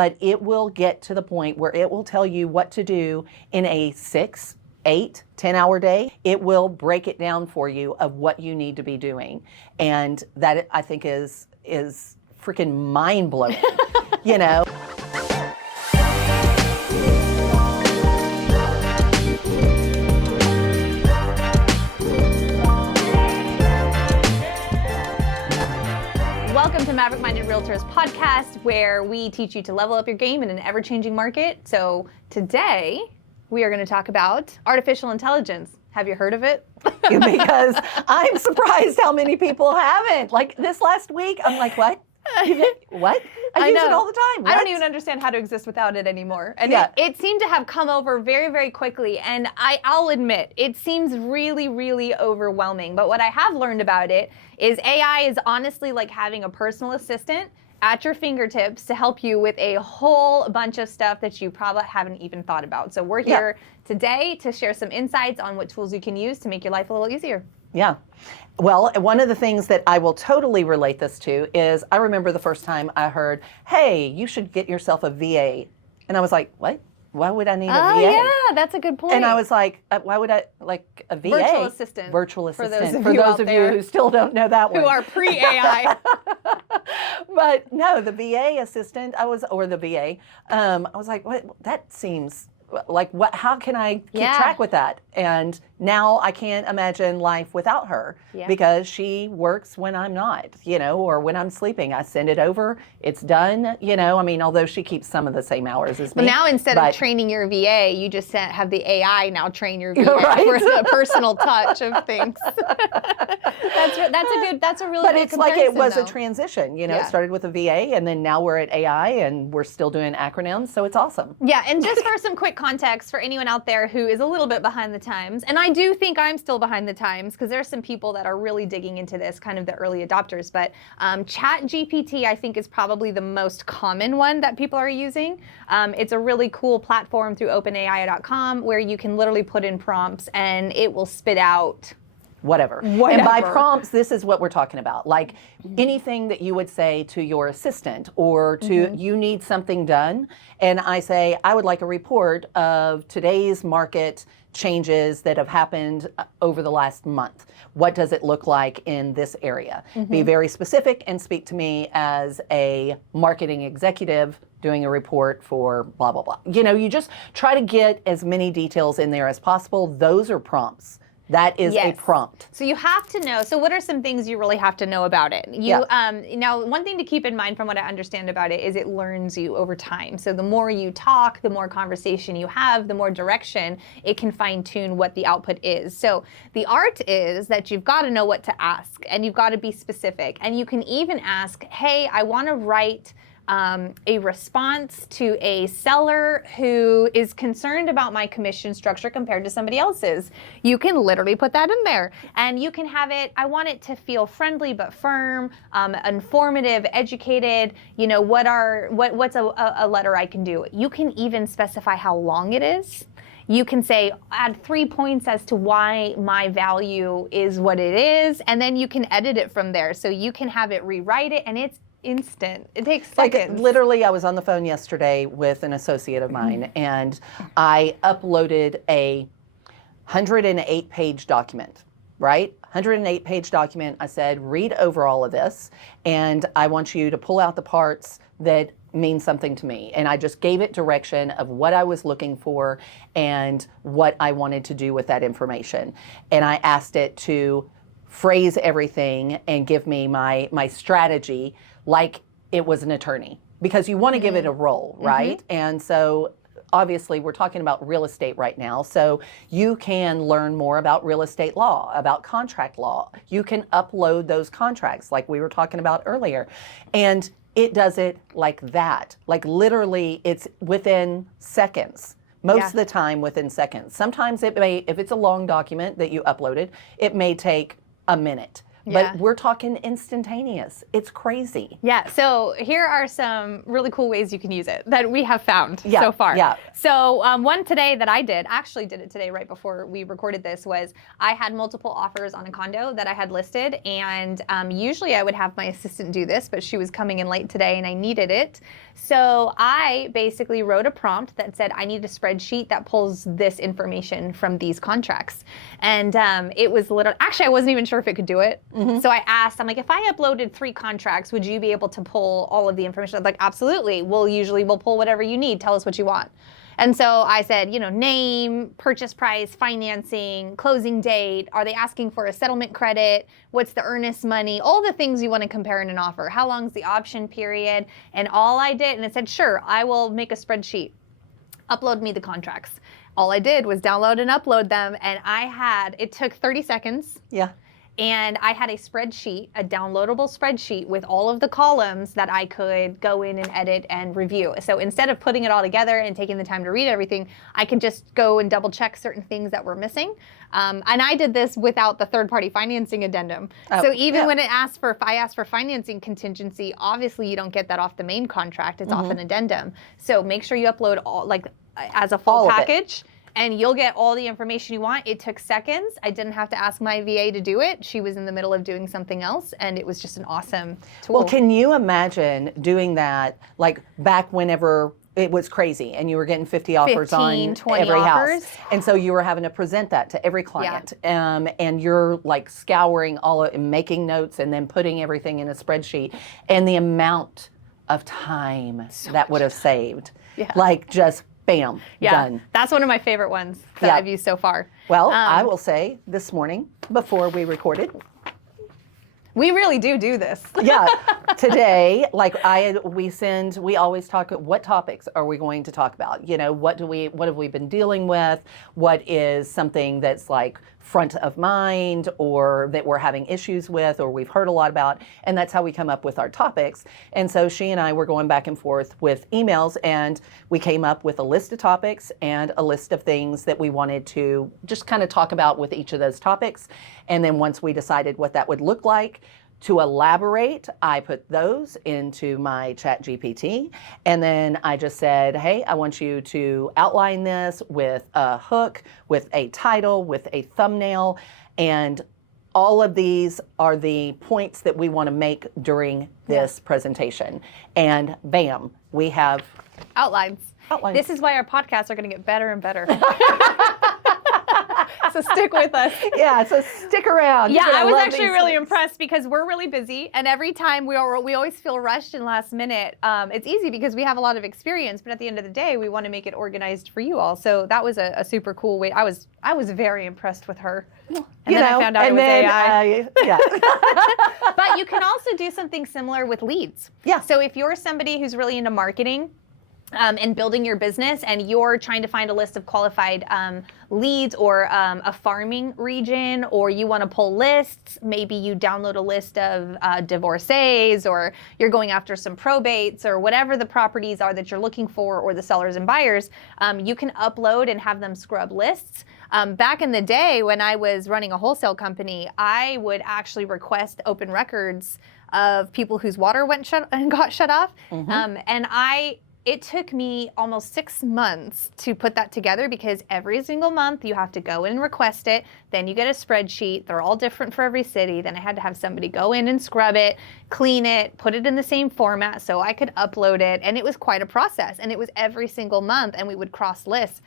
but it will get to the point where it will tell you what to do in a 6, 8, 10-hour day. It will break it down for you of what you need to be doing. And that, I think, is freaking mind-blowing, you know? Welcome to Maverick Minded Realtors podcast, where we teach you to level up your game in an ever-changing market. So today, we are going to talk about artificial intelligence. Have you heard of it? Because I'm surprised how many people haven't. Like this last week, I'm like, what? What? I use it all the time. What? I don't even understand how to exist without it anymore. And Yeah. it seemed to have come over very, very quickly. And I'll admit, it seems really, really overwhelming. But what I have learned about it is AI is honestly like having a personal assistant at your fingertips to help you with a whole bunch of stuff that you probably haven't even thought about. So we're here today to share some insights on what tools you can use to make your life a little easier. Yeah. Well, one of the things that I will totally relate this to is I remember the first time I heard, hey, you should get yourself a VA. And I was like, what? Why would I need a VA? Oh, yeah, that's a good point. And I was like, why would I, like a VA? Virtual assistant. Virtual assistant. For those of you who still don't know that one. who are pre-AI. But no, the VA assistant, or the VA, I was like, what? That seems like, what? How can I keep track with that? And now I can't imagine life without her because she works when I'm not, or when I'm sleeping. I send it over, it's done, I mean, although she keeps some of the same hours as me. But now instead of training your VA, you just have the AI now train your VA right? for the personal touch of things. That's a really But good it's like it was though. a transition, it started with a VA and then now we're at AI and we're still doing acronyms, so it's awesome. Yeah, and just for some quick context for anyone out there who is a little bit behind the times, and I do think I'm still behind the times because there's some people that are really digging into this, kind of the early adopters, but ChatGPT I think is probably the most common one that people are using. It's a really cool platform through openai.com where you can literally put in prompts and it will spit out Whatever. And by prompts, this is what we're talking about. Like anything that you would say to your assistant or to you need something done. And I say, I would like a report of today's market changes that have happened over the last month. What does it look like in this area? Be very specific and speak to me as a marketing executive doing a report for blah, blah, blah. You just try to get as many details in there as possible. Those are prompts. That is a prompt. So you have to know. So what are some things you really have to know about it? Now, one thing to keep in mind from what I understand about it is it learns you over time. So the more you talk, the more conversation you have, the more direction it can fine tune what the output is. So the art is that you've got to know what to ask and you've got to be specific. And you can even ask, hey, I want to write a response to a seller who is concerned about my commission structure compared to somebody else's. You can literally put that in there and you can have it, I want it to feel friendly but firm, informative, educated, what's a letter I can do. You can even specify how long it is. You can say, add 3 points as to why my value is what it is, and then you can edit it from there. So you can have it rewrite it and it's instant. It takes seconds. Like literally, I was on the phone yesterday with an associate of mine, and I uploaded a 108-page document, right? 108-page document. I said, read over all of this, and I want you to pull out the parts that mean something to me. And I just gave it direction of what I was looking for and what I wanted to do with that information. And I asked it to phrase everything and give me my strategy like it was an attorney, because you want to give it a role, right? And so obviously we're talking about real estate right now. So you can learn more about real estate law, about contract law. You can upload those contracts like we were talking about earlier. And it does it like that. Like literally it's within seconds. Most of the time within seconds. Sometimes it may, if it's a long document that you uploaded, it may take a minute. but we're talking instantaneous. It's crazy. Yeah, so here are some really cool ways you can use it that we have found so far. Yeah. So one today that I actually did it today right before we recorded this, was I had multiple offers on a condo that I had listed, and usually I would have my assistant do this, but she was coming in late today and I needed it. So I basically wrote a prompt that said, I need a spreadsheet that pulls this information from these contracts. And it was literally, actually I wasn't even sure if it could do it. So I asked, I'm like, if I uploaded 3 contracts, would you be able to pull all of the information? I'm like, absolutely. We'll pull whatever you need. Tell us what you want. And so I said, name, purchase price, financing, closing date. Are they asking for a settlement credit? What's the earnest money? All the things you want to compare in an offer. How long's the option period? And all I did, and it said, sure, I will make a spreadsheet. Upload me the contracts. All I did was download and upload them, and it took 30 seconds. Yeah. And I had a spreadsheet, a downloadable spreadsheet with all of the columns that I could go in and edit and review. So instead of putting it all together and taking the time to read everything, I could just go and double check certain things that were missing. And I did this without the third-party financing addendum. So even when I asked for financing contingency, obviously you don't get that off the main contract. It's off an addendum. So make sure you upload all, as a full package. And you'll get all the information you want. It took seconds. I didn't have to ask my VA to do it. She was in the middle of doing something else, and it was just an awesome tool. Well, can you imagine doing that back whenever it was crazy and you were getting 50 offers 15, on 20 every offers. house? And so you were having to present that to every client. And you're scouring all of and making notes and then putting everything in a spreadsheet. And the amount of time that would have saved. Just bam, done. That's one of my favorite ones that I've used so far. Well, I will say this morning before we recorded, we really do this. Today, we always talk, what topics are we going to talk about? What have we been dealing with? What is something that's front of mind or that we're having issues with or we've heard a lot about? And that's how we come up with our topics. And so she and I were going back and forth with emails, and we came up with a list of topics and a list of things that we wanted to just kind of talk about with each of those topics. And then once we decided what that would look like, to elaborate, I put those into my chat GPT, and then I just said, hey, I want you to outline this with a hook, with a title, with a thumbnail, and all of these are the points that we want to make during this presentation. And bam, we have outlines. This is why our podcasts are going to get better and better. So stick with us. So stick around. I was actually really impressed because we're really busy, and every time we always feel rushed and last minute. It's easy because we have a lot of experience, but at the end of the day, we want to make it organized for you all. So that was a super cool way. I was very impressed with her. And then I found out it was AI. But you can also do something similar with leads. So if you're somebody who's really into marketing, and building your business, and you're trying to find a list of qualified leads or a farming region, or you want to pull lists, maybe you download a list of divorcees, or you're going after some probates, or whatever the properties are that you're looking for, or the sellers and buyers, you can upload and have them scrub lists. Back in the day when I was running a wholesale company, I would actually request open records of people whose water got shut off, it took me almost 6 months to put that together, because every single month you have to go in and request it. Then you get a spreadsheet. They're all different for every city. Then I had to have somebody go in and scrub it, clean it, put it in the same format so I could upload it. And it was quite a process. And it was every single month, and we would cross lists.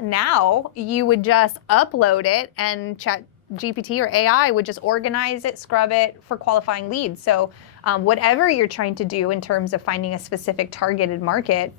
Now you would just upload it, and chat GPT or AI would just organize it, scrub it for qualifying leads. So whatever you're trying to do in terms of finding a specific targeted market,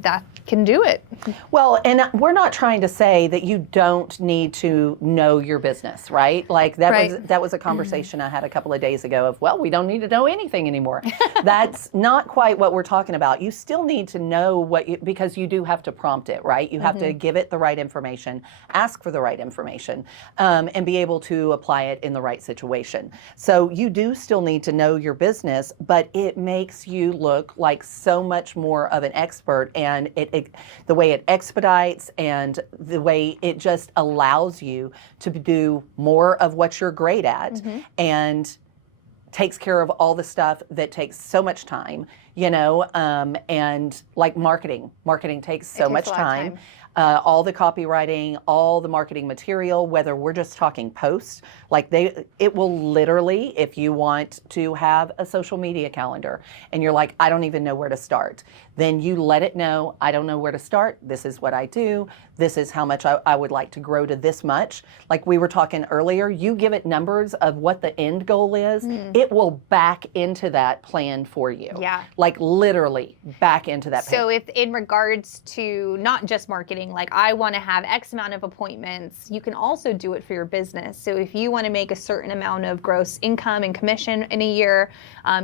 that can do it. Well, and we're not trying to say that you don't need to know your business, right? That was a conversation I had a couple of days ago of, well, we don't need to know anything anymore. That's not quite what we're talking about. You still need to know because you do have to prompt it, right? You have to give it the right information, ask for the right information, and be able to apply it in the right situation. So you do still need to know your business, but it makes you look like so much more of an expert. And and the way it expedites and the way it just allows you to do more of what you're great at, and takes care of all the stuff that takes so much time, and like marketing takes so much time. All the copywriting, all the marketing material, whether we're just talking posts, it will literally, if you want to have a social media calendar and you're like, I don't even know where to start, then you let it know, I don't know where to start. This is what I do. This is how much I would like to grow to this much. Like we were talking earlier, you give it numbers of what the end goal is, it will back into that plan for you. Yeah. Like literally back into that plan. So if in regards to not just marketing, like I want to have X amount of appointments, you can also do it for your business. So if you want to make a certain amount of gross income and commission in a year,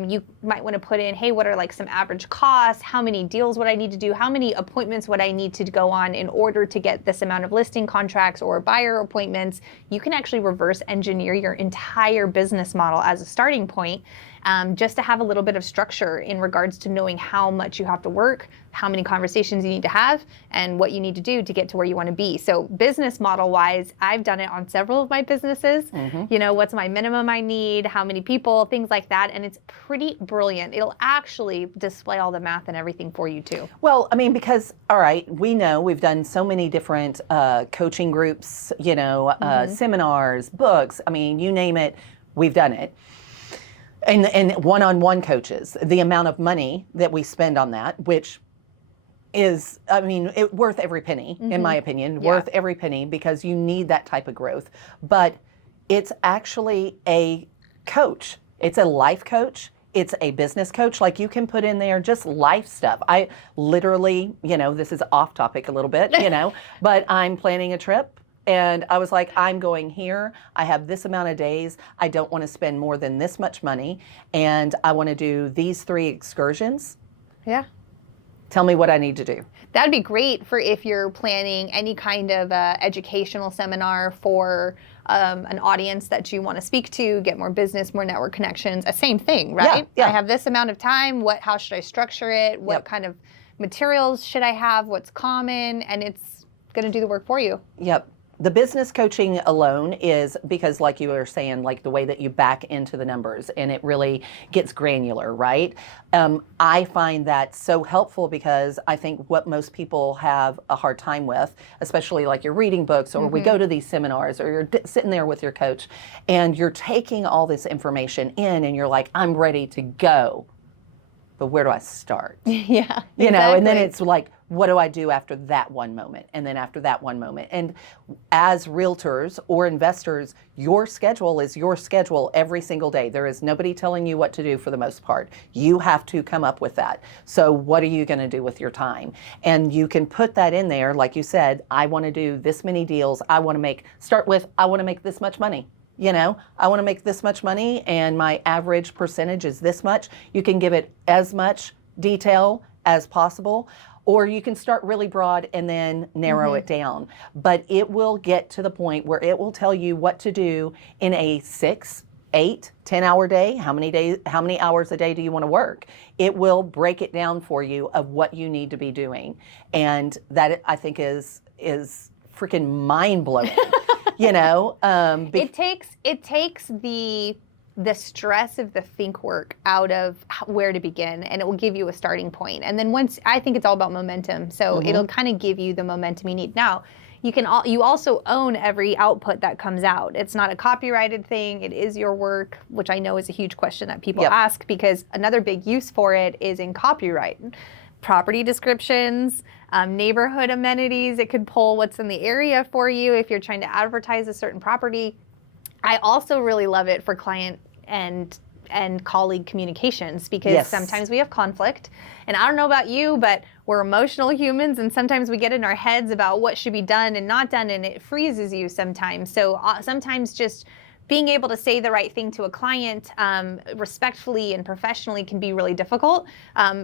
you might want to put in, hey, what are like some average costs? How many deals would I need to do? How many appointments would I need to go on in order to get this amount of listing contracts or buyer appointments? You can actually reverse engineer your entire business model as a starting point, just to have a little bit of structure in regards to knowing how much you have to work, how many conversations you need to have, and what you need to do to get to where you want to be. So business model wise, I've done it on several of my businesses. What's my minimum I need, how many people, things like that. And it's pretty brilliant. It'll actually display all the math and everything for you too. Well, I mean, because, all right, we know we've done so many different coaching groups, seminars, books. I mean, you name it, we've done it. And one-on-one coaches, the amount of money that we spend on that, which is, I mean, worth every penny, in my opinion, worth every penny, because you need that type of growth. But it's actually a coach. It's a life coach. It's a business coach. Like you can put in there just life stuff. I literally, this is off topic a little bit, but I'm planning a trip. And I was like, I'm going here. I have this amount of days. I don't want to spend more than this much money. And I want to do these 3 excursions. Yeah. Tell me what I need to do. That'd be great for if you're planning any kind of educational seminar for an audience that you want to speak to, get more business, more network connections. Same thing, right? Yeah. I have this amount of time. How should I structure it? What kind of materials should I have? What's common? And it's going to do the work for you. Yep. The business coaching alone is because, like you were saying, like the way that you back into the numbers and it really gets granular, right? I find that so helpful because I think what most people have a hard time with, especially like you're reading books or we go to these seminars or you're sitting there with your coach and you're taking all this information in and you're like, I'm ready to go. But where do I start? Yeah. And then it's like, what do I do after that one moment? And then after that one moment. And as realtors or investors, your schedule is your schedule every single day. There is nobody telling you what to do for the most part. You have to come up with that. So what are you going to do with your time? And you can put that in there. Like you said, I want to do this many deals. I want to make this much money. I want to make this much money and my average percentage is this much. You can give it as much detail as possible, or you can start really broad and then narrow it down. But it will get to the point where it will tell you what to do in a 6, 8, 10-hour day. How many hours a day do you want to work? It will break it down for you of what you need to be doing. And that I think is freaking mind-blowing. It takes the stress of the think work out of where to begin, and it will give you a starting point. And then I think it's all about momentum. So it'll kind of give you the momentum you need. Now, you also own every output that comes out. It's not a copyrighted thing. It is your work, which I know is a huge question that people ask, because another big use for it is in copyright. Property descriptions, neighborhood amenities. It could pull what's in the area for you if you're trying to advertise a certain property. I also really love it for client and colleague communications, because sometimes we have conflict. And I don't know about you, but we're emotional humans, and sometimes we get in our heads about what should be done and not done, and it freezes you sometimes. So sometimes just being able to say the right thing to a client respectfully and professionally can be really difficult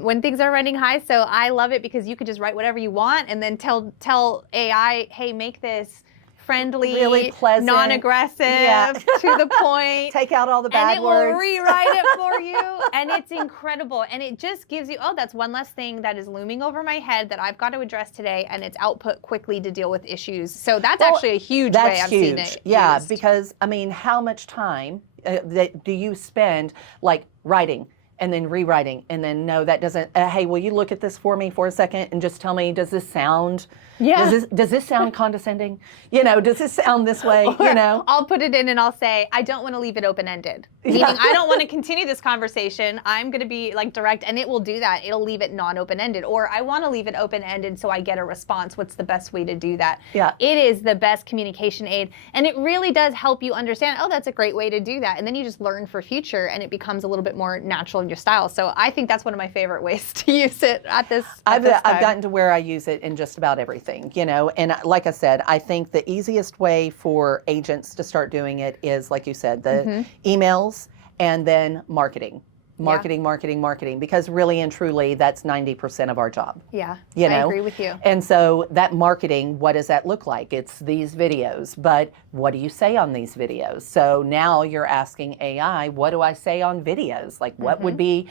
when things are running high. So I love it because you could just write whatever you want and then tell AI, hey, make this friendly, really pleasant, non-aggressive, to the point. Take out all the bad words. And it will rewrite it for you. And it's incredible. And it just gives you, oh, that's one less thing that is looming over my head that I've got to address today. And it's output quickly to deal with issues. So that's actually a huge way I've seen it used. Because, I mean, how much time do you spend like writing and then rewriting and then no, that doesn't, hey, will you look at this for me for a second and just tell me, does this sound, does this sound condescending? You know, does this sound this way? Or you know, I'll put it in and I'll say, I don't want to leave it open-ended. Meaning I don't want to continue this conversation. I'm going to be like direct, and it will do that. It'll leave it non-open-ended. Or I want to leave it open-ended so I get a response. What's the best way to do that? Yeah. It is the best communication aid. And it really does help you understand, oh, that's a great way to do that. And then you just learn for future, and it becomes a little bit more natural in your style. So I think that's one of my favorite ways to use it at this I've gotten to where I use it in just about everything, you know. And like I said, I think the easiest way for agents to start doing it is, like you said, the emails and then marketing. Marketing, because really and truly, that's 90% of our job. Yeah, you know? I agree with you. And so that marketing, what does that look like? It's these videos, but what do you say on these videos? So now you're asking AI, what do I say on videos? Like what would be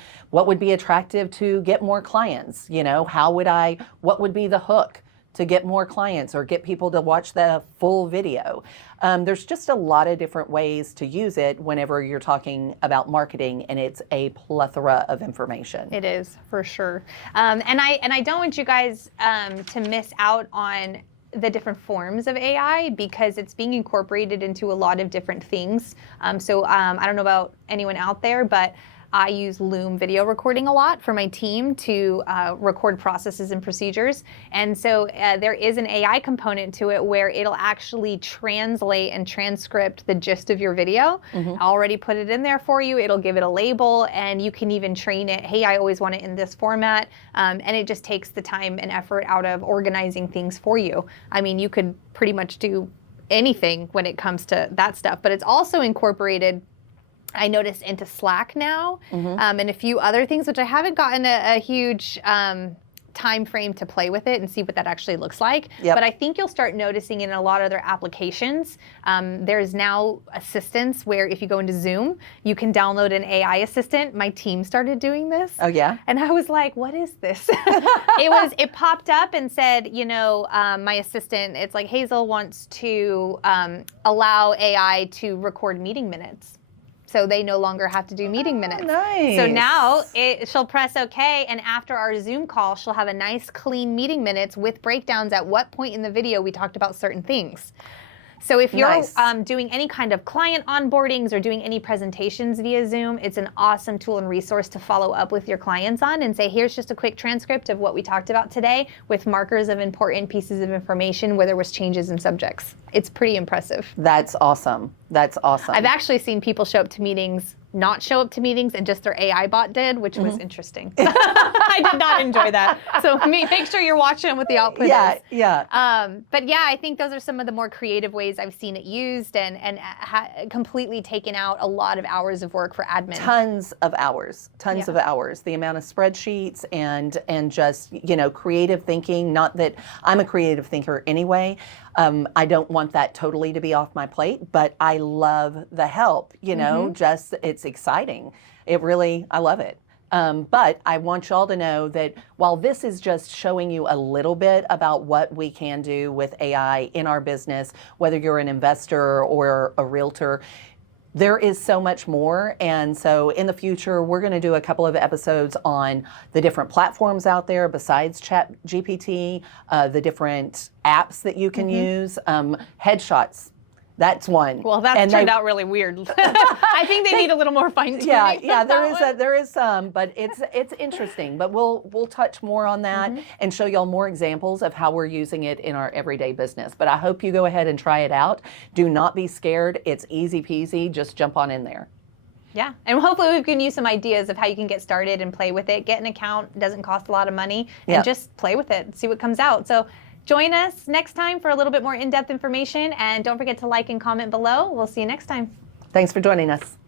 attractive to get more clients? You know, what would be the hook to get more clients or get people to watch the full video? There's just a lot of different ways to use it whenever you're talking about marketing, and it's a plethora of information. It is, for sure. And I don't want you guys to miss out on the different forms of AI, because it's being incorporated into a lot of different things. I don't know about anyone out there, but I use Loom video recording a lot for my team to record processes and procedures. And so there is an AI component to it where it'll actually translate and transcript the gist of your video. I already put it in there for you. It'll give it a label, and you can even train it, hey, I always want it in this format. And it just takes the time and effort out of organizing things for you. I mean, you could pretty much do anything when it comes to that stuff, but it's also incorporated, I noticed, into Slack now, and a few other things, which I haven't gotten a huge time frame to play with it and see what that actually looks like. But I think you'll start noticing in a lot of other applications, there's now assistants where if you go into Zoom, you can download an AI assistant. My team started doing this. Oh yeah? And I was like, what is this? It popped up and said, you know, my assistant, it's like Hazel wants to allow AI to record meeting minutes, so they no longer have to do meeting minutes. Nice. So now she'll press OK, and after our Zoom call, she'll have a nice clean meeting minutes with breakdowns at what point in the video we talked about certain things. So if you're doing any kind of client onboardings or doing any presentations via Zoom, it's an awesome tool and resource to follow up with your clients on and say, here's just a quick transcript of what we talked about today with markers of important pieces of information where there was changes in subjects. It's pretty impressive. That's awesome. That's awesome. I've actually seen people show up to meetings, not show up to meetings, and just their AI bot did, which was interesting. I did not enjoy that. So make sure you're watching what the output is. But yeah, I think those are some of the more creative ways I've seen it used, and completely taken out a lot of hours of work for admin. Tons of hours. The amount of spreadsheets and just, you know, creative thinking. Not that I'm a creative thinker anyway. I don't want that totally to be off my plate, but I love the help, you know, just it's exciting. I love it. But I want y'all to know that while this is just showing you a little bit about what we can do with AI in our business, whether you're an investor or a realtor, there is so much more. And so in the future, we're going to do a couple of episodes on the different platforms out there besides ChatGPT, the different apps that you can use, headshots. That's one. Well, that turned out really weird. I think they need a little more fine tuning. Yeah, there is some, but it's interesting. But we'll touch more on that and show y'all more examples of how we're using it in our everyday business. But I hope you go ahead and try it out. Do not be scared. It's easy peasy. Just jump on in there. Yeah, and hopefully we've given you some ideas of how you can get started and play with it. Get an account, doesn't cost a lot of money, and just play with it and see what comes out. So join us next time for a little bit more in-depth information, and don't forget to like and comment below. We'll see you next time. Thanks for joining us.